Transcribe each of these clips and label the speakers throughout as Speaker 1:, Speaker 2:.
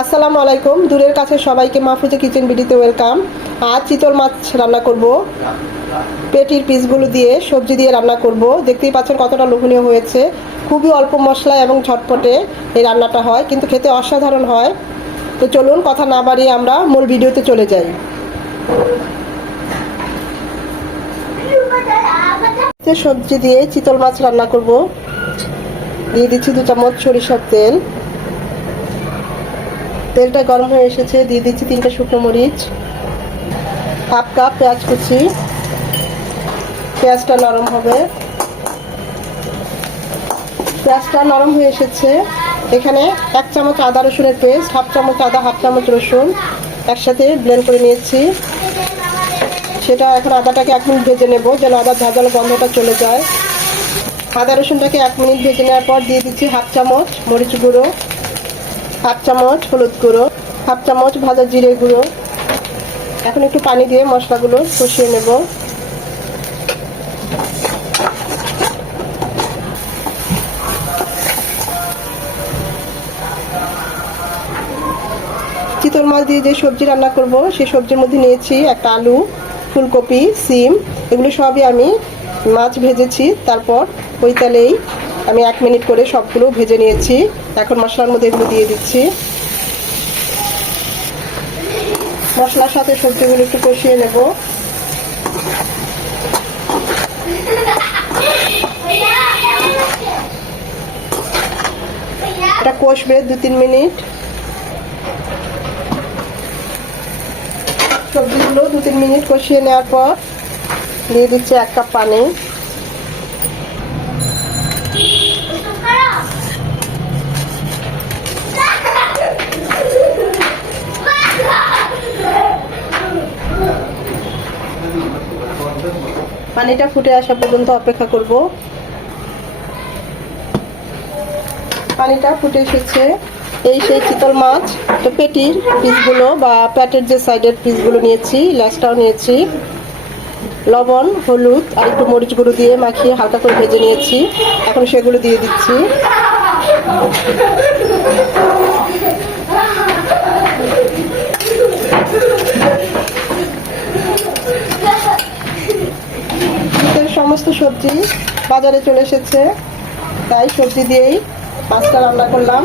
Speaker 1: আসসালামু আলাইকুম। দূরের কাছে সবাইকে মাহফুজা কিচেন বিডিতে ওয়েলকাম। আজ চিতল মাছ রান্না করব। পেটির পিসগুলো দিয়ে সবজি দিয়ে রান্না করব। দেখতেই পাচ্ছেন কতটা লোভনীয় হয়েছে। খুবই অল্প মশলা এবং ঝটপটে এই রান্নাটা হয়, কিন্তু খেতে অসাধারণ হয়। তো চলুন, কথা না বাড়িয়ে আমরা মূল ভিডিওতে চলে যাই। সবজি দিয়ে চিতল মাছ রান্না করব, দিয়ে দিচ্ছি দু চামচ সরিষার তেল। তেলটা গরম হয়ে এসেছে, দিয়ে দিচ্ছি তিনটা শুকনো মরিচ, হাফ কাপ পেঁয়াজ কুচি। পেঁয়াজটা নরম হবে। পেঁয়াজটা নরম হয়ে এসেছে। এখানে এক চামচ আদা রসুনের পেস্ট, হাফ চামচ আদা, হাফ চামচ রসুন একসাথে ব্লেন্ড করে নিয়েছি। সেটা এখন আদাটাকে এক মিনিট ভেজে নেব, যেন আদার ঝাঁঝালো গন্ধটা চলে যায়। আদা রসুনটাকে এক মিনিট ভেজে নেওয়ার পর দিয়ে দিচ্ছি হাফ চামচ মরিচ গুঁড়ো। হাফ চামচ হলুদ গুঁড়ো, হাফ চামচ ভাজা জিরে গুঁড়ো। এখন একটু পানি দিয়ে মশলাগুলো কষিয়ে নেব। চিতল মাছ দিয়ে যে সবজি রান্না করব, সেই সবজির মধ্যে নিয়েছি একটা আলু, ফুলকপি, সিম, এগুলো সবই আমি মাছ ভেজেছি। তারপর ওই তেলেই আমি এক মিনিট করে সবগুলো ভেজে নিয়েছি। এখন মশলার মধ্যে এগুলো দিয়ে দিচ্ছি। মশলার সাথে সবজিগুলো একটু কষিয়ে নেব। এটা কষবে দু তিন মিনিট। সবজিগুলো দু তিন মিনিট কষিয়ে নেওয়ার পর দিয়ে দিচ্ছি এক কাপ পানি। পানিটা ফুটে আসা পর্যন্ত অপেক্ষা করব। পানিটা ফুটে এসেছে। এই সেই চিতল মাছ, তো পেটির পিসগুলো বা প্যাটের যে সাইডের পিসগুলো নিয়েছি ল্যাসটাও নিয়েছি। লবণ, হলুদ আর একটু মরিচ গুঁড়ো দিয়ে মাখিয়ে হালকা করে ভেজে নিয়েছি। এখন সেগুলো দিয়ে দিচ্ছি। সমস্ত সবজি বাজারে চলে এসেছে। তাই সবজি দিয়েই মাছটা রান্না করলাম।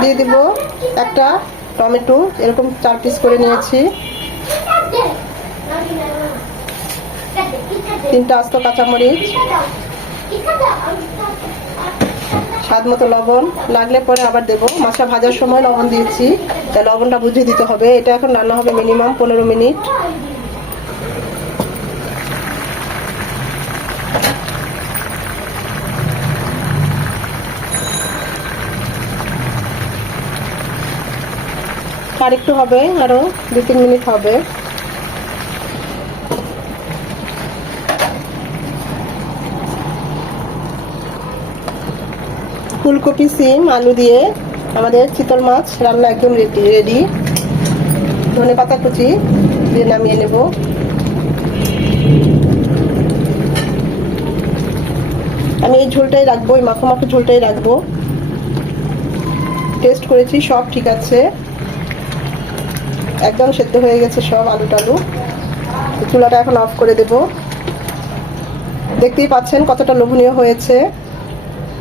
Speaker 1: দিয়ে দিব একটা টমেটো, এরকম চার পিস করে নিয়েছি। তিনটা আস্ত কাঁচামরিচ। স্বাদ মতো লবণ। লাগলে পরে আবার দেবো। মাছটা ভাজার সময় লবণ দিয়েছি। তাই লবণটা বুঝিয়ে দিতে হবে। এটা এখন রান্না হবে মিনিমাম পনেরো মিনিট। আর একটু হবে। আরও দু তিন মিনিট হবে। ফুলকপি, সিম, আলু দিয়ে আমাদের চিতল মাছ রান্না একদম রেডি ধনে পাতা কুচি দিয়ে নামিয়ে নেব। আমি এই ঝোলটাই রাখব, এই মাখো মাখো ঝোলটাই রাখব। টেস্ট করেছি, সব ঠিক আছে। একদম সেদ্ধ হয়ে গেছে সব আলু টালু। চুলাটা এখন অফ করে দেব। দেখতেই পাচ্ছেন কতটা লোভনীয় হয়েছে।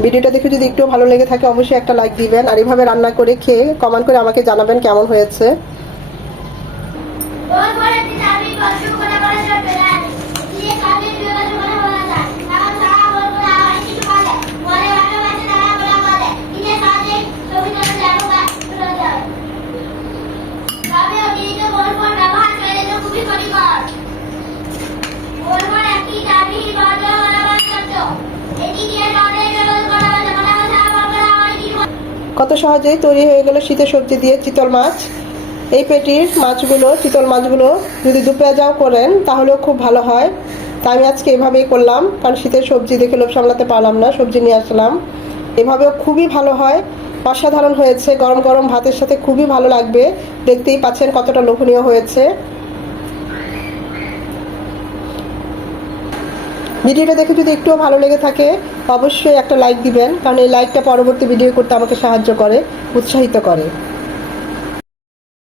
Speaker 1: ভিডিওটা দেখে যদি একটু ভালো লেগে থাকে, অবশ্যই একটা লাইক দিবেন। আর এভাবে রান্না করে খেয়ে কমেন্ট করে আমাকে জানাবেন কেমন হয়েছে। কত সহজেই তৈরি হয়ে গেল শীতের সবজি দিয়ে চিতল মাছ। এই পেটির মাছগুলো, চিতল মাছগুলো যদি দু পেঁয়াজাও করেন, তাহলেও খুব ভালো হয়। তাই আমি আজকে এভাবেই করলাম, কারণ শীতের সবজি দেখে লোভ সামলাতে পারলাম না, সবজি নিয়ে আসলাম। এভাবেও খুবই ভালো হয়। অসাধারণ হয়েছে, গরম গরম ভাতের সাথে খুবই ভালো লাগবে। দেখতেই পাচ্ছেন কতটা লোভনীয় হয়েছে। ভিডিওটা দেখে যদি একটুও ভালো লেগে থাকে অবশ্যই একটা লাইক দিবেন, কারণ এই লাইকটা পরবর্তী ভিডিও করতে আমাকে সাহায্য করে, উৎসাহিত করে।